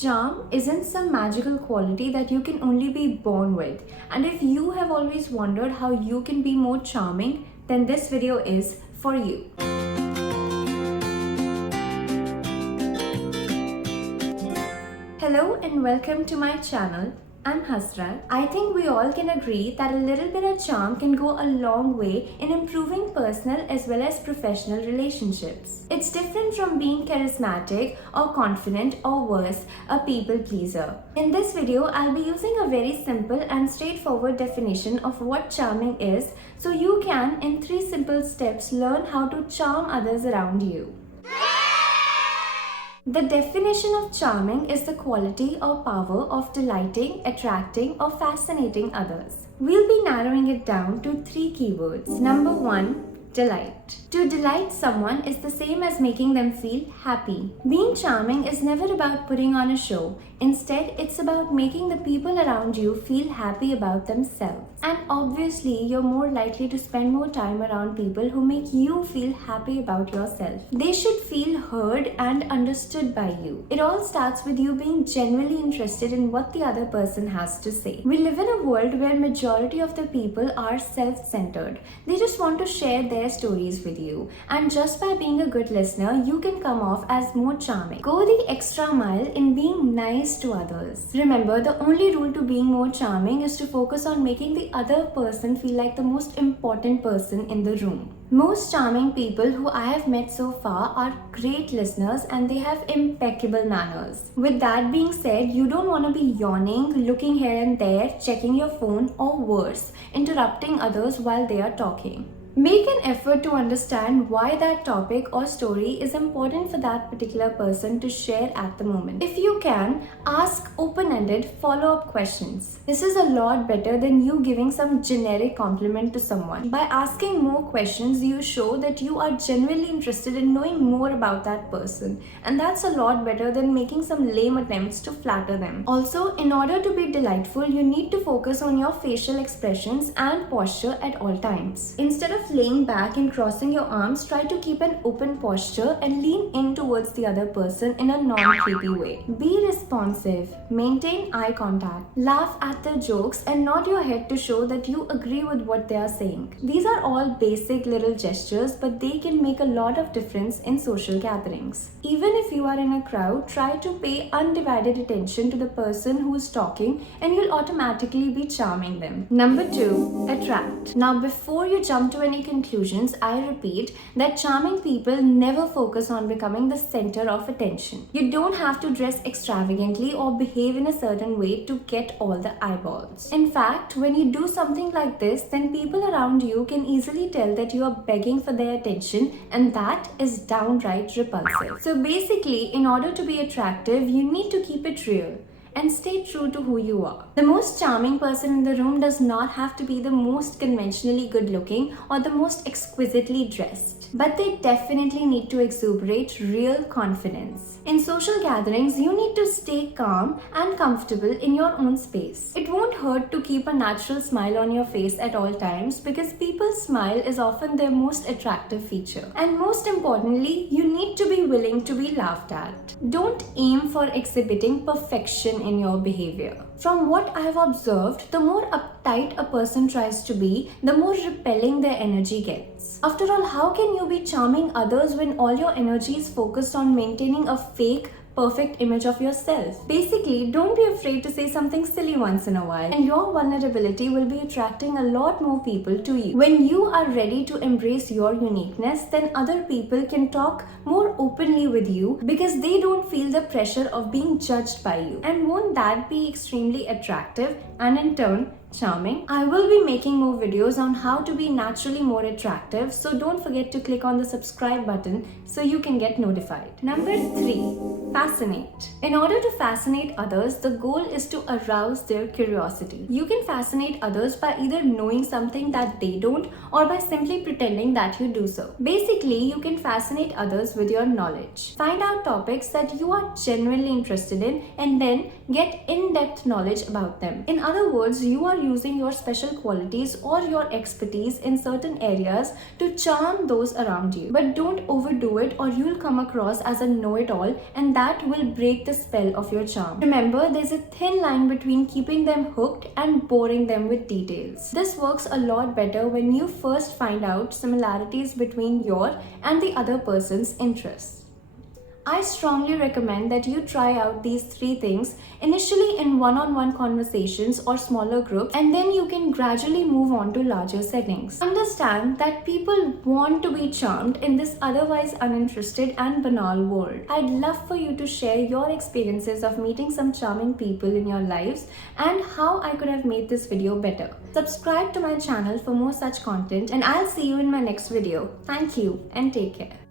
Charm isn't some magical quality that you can only be born with. And if you have always wondered how you can be more charming, then this video is for you. Hello and welcome to my channel. I'm Hasrat. I think we all can agree that a little bit of charm can go a long way in improving personal as well as professional relationships. It's different from being charismatic or confident or worse, a people pleaser. In this video, I'll be using a very simple and straightforward definition of what charming is, so you can, in 3 simple steps, learn how to charm others around you. The definition of charming is the quality or power of delighting, attracting, or fascinating others. We'll be narrowing it down to 3 keywords. Number 1, delight. To delight someone is the same as making them feel happy. Being charming is never about putting on a show. Instead, it's about making the people around you feel happy about themselves. And obviously, you're more likely to spend more time around people who make you feel happy about yourself. They should feel heard and understood by you. It all starts with you being genuinely interested in what the other person has to say. We live in a world where majority of the people are self-centered. They just want to share their stories with you. And just by being a good listener, you can come off as more charming. Go the extra mile in being nice to others. Remember, the only rule to being more charming is to focus on making the other person feel like the most important person in the room. Most charming people who I have met so far are great listeners and they have impeccable manners. With that being said, you don't want to be yawning, looking here and there, checking your phone, or worse, interrupting others while they are talking. Make an effort to understand why that topic or story is important for that particular person to share at the moment. If you can, ask open-ended follow-up questions. This is a lot better than you giving some generic compliment to someone. By asking more questions, you show that you are genuinely interested in knowing more about that person. And that's a lot better than making some lame attempts to flatter them. Also, in order to be delightful, you need to focus on your facial expressions and posture at all times. Instead of laying back and crossing your arms, try to keep an open posture and lean in towards the other person in a non-creepy way. Be responsive, maintain eye contact, laugh at their jokes and nod your head to show that you agree with what they are saying. These are all basic little gestures, but they can make a lot of difference in social gatherings. Even if you are in a crowd, try to pay undivided attention to the person who is talking and you'll automatically be charming them. Number 2, attract. Now, before you jump to any conclusions, I repeat that charming people never focus on becoming the center of attention. You don't have to dress extravagantly or behave in a certain way to get all the eyeballs. In fact, when you do something like this, then people around you can easily tell that you are begging for their attention, and that is downright repulsive. So basically, in order to be attractive, you need to keep it real and stay true to who you are. The most charming person in the room does not have to be the most conventionally good looking or the most exquisitely dressed, but they definitely need to exuberate real confidence. In social gatherings, you need to stay calm and comfortable in your own space. It won't hurt to keep a natural smile on your face at all times because people's smile is often their most attractive feature. And most importantly, you need to be willing to be laughed at. Don't aim for exhibiting perfection in your behavior. From what I have observed, the more uptight a person tries to be, the more repelling their energy gets. After all, how can you be charming others when all your energy is focused on maintaining a fake, perfect image of yourself? Basically, don't be afraid to say something silly once in a while, and your vulnerability will be attracting a lot more people to you. When you are ready to embrace your uniqueness, then other people can talk more openly with you because they don't feel the pressure of being judged by you. And won't that be extremely attractive and in turn charming? I will be making more videos on how to be naturally more attractive, so don't forget to click on the subscribe button so you can get notified. Number 3, fascinate. In order to fascinate others, the goal is to arouse their curiosity. You can fascinate others by either knowing something that they don't or by simply pretending that you do so. Basically, you can fascinate others with your knowledge. Find out topics that you are genuinely interested in and then get in-depth knowledge about them. In other words, you are are using your special qualities or your expertise in certain areas to charm those around you. But don't overdo it or you'll come across as a know-it-all, and that will break the spell of your charm. Remember, there's a thin line between keeping them hooked and boring them with details. This works a lot better when you first find out similarities between your and the other person's interests. I strongly recommend that you try out these 3 things initially in one-on-one conversations or smaller groups, and then you can gradually move on to larger settings. Understand that people want to be charmed in this otherwise uninterested and banal world. I'd love for you to share your experiences of meeting some charming people in your lives and how I could have made this video better. Subscribe to my channel for more such content, and I'll see you in my next video. Thank you and take care.